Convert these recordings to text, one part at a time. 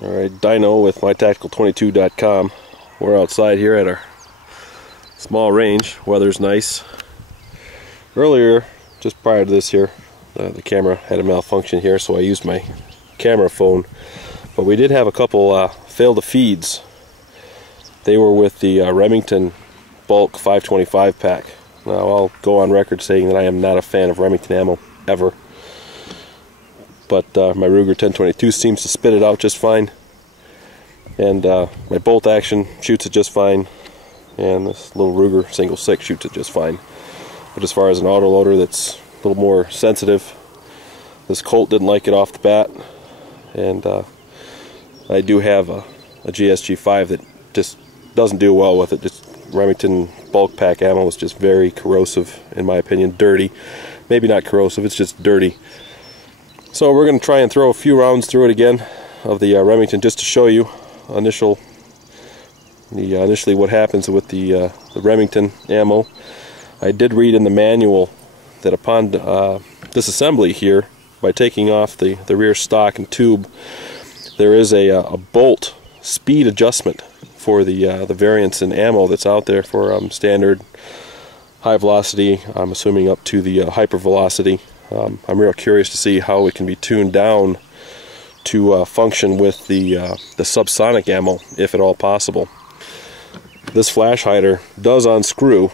Alright, Dino with mytactical22.com. We're outside here at our small range. Weather's nice. Earlier, just prior to this here, the camera had a malfunction here, so I used my camera phone. But we did have a couple failed feeds. They were with the Remington bulk 525 pack. Now I'll go on record saying that I am not a fan of Remington ammo, ever. But my Ruger 1022 seems to spit it out just fine, and my bolt action shoots it just fine, and this little Ruger single 6 shoots it just fine. But as far as an autoloader that's a little more sensitive, this Colt didn't like it off the bat, and I do have a GSG 5 that just doesn't do well with it. Just Remington bulk pack ammo is just very corrosive, in my opinion. Dirty, maybe not corrosive, it's just dirty. So we're going to try and throw a few rounds through it again of the Remington, just to show you initially what happens with the Remington ammo. I did read in the manual that upon disassembly here, by taking off the rear stock and tube, there is a bolt speed adjustment for the variance in ammo that's out there for standard, high velocity, I'm assuming up to the hyper velocity. I'm real curious to see how it can be tuned down to function with the subsonic ammo, if at all possible. This flash hider does unscrew,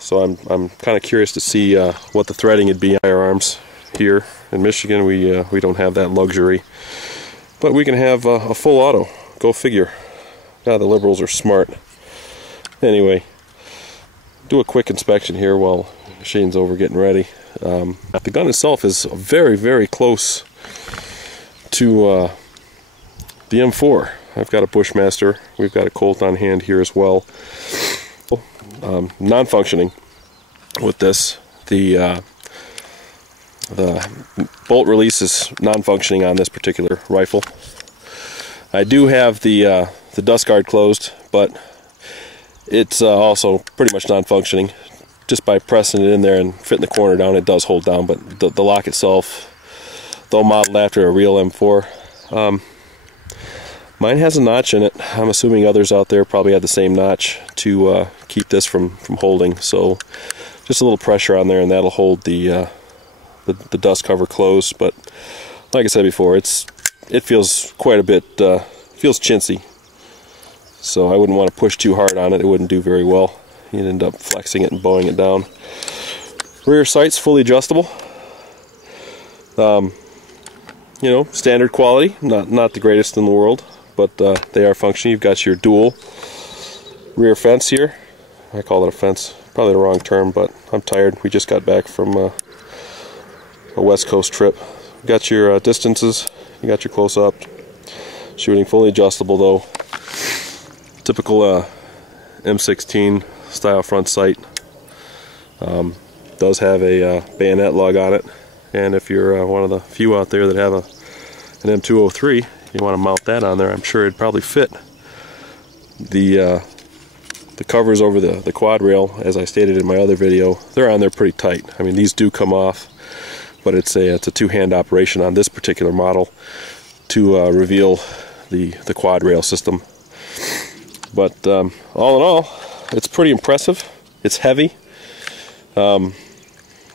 so I'm kind of curious to see what the threading would be in firearms. Here in Michigan, we don't have that luxury, but we can have a full auto. Go figure. God, the liberals are smart. Anyway, do a quick inspection here while Shane's over getting ready. The gun itself is very, very close to the M4. I've got a Bushmaster. We've got a Colt on hand here as well. Non-functioning with this. The bolt release is non-functioning on this particular rifle. I do have the dust guard closed, but it's also pretty much non-functioning. Just by pressing it in there and fitting the corner down, it does hold down, but the lock itself, though modeled after a real M4, mine has a notch in it. I'm assuming others out there probably had the same notch to keep this from holding. So just a little pressure on there, and that'll hold the dust cover closed. But like I said before, it feels quite a bit, feels chintzy. So I wouldn't want to push too hard on it. It wouldn't do very well. You'd end up flexing it and bowing it down. Rear sight's fully adjustable. You know, standard quality, not the greatest in the world, but they are functioning. You've got your dual rear fence here. I call it a fence, probably the wrong term, but I'm tired. We just got back from a West Coast trip. You got your distances, you got your close-up. Shooting fully adjustable though. Typical M16 style front sight. Does have a bayonet lug on it, and if you're one of the few out there that have an M203, you want to mount that on there. I'm sure it'd probably fit. The covers over the quad rail, as I stated in my other video, they're on there pretty tight. I mean, these do come off, but it's a two-hand operation on this particular model to reveal the quad rail system. But all in all, it's pretty impressive. It's heavy,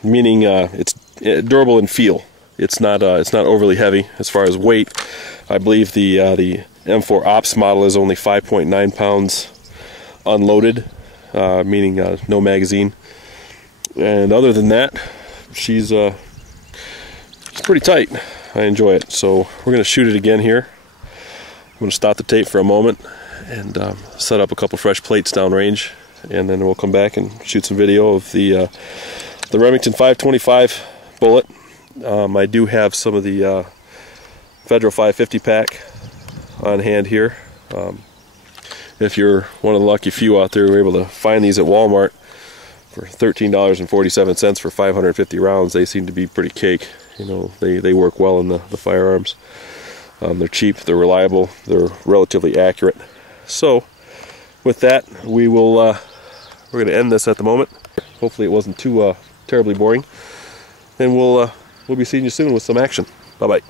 meaning it's durable in feel. It's not overly heavy as far as weight. I believe the M4 Ops model is only 5.9 pounds unloaded, meaning no magazine. And other than that, she's pretty tight. I enjoy it. So we're gonna shoot it again here. I'm gonna stop the tape for a moment and set up a couple fresh plates downrange, and then we'll come back and shoot some video of the Remington 525 bullet. I do have some of the Federal 550 pack on hand here. If you're one of the lucky few out there who are able to find these at Walmart for $13.47 for 550 rounds, they seem to be pretty cake. You know, they work well in the firearms. They're cheap, they're reliable, they're relatively accurate. So with that, we're going to end this at the moment. Hopefully it wasn't too terribly boring, and we'll be seeing you soon with some action. Bye bye.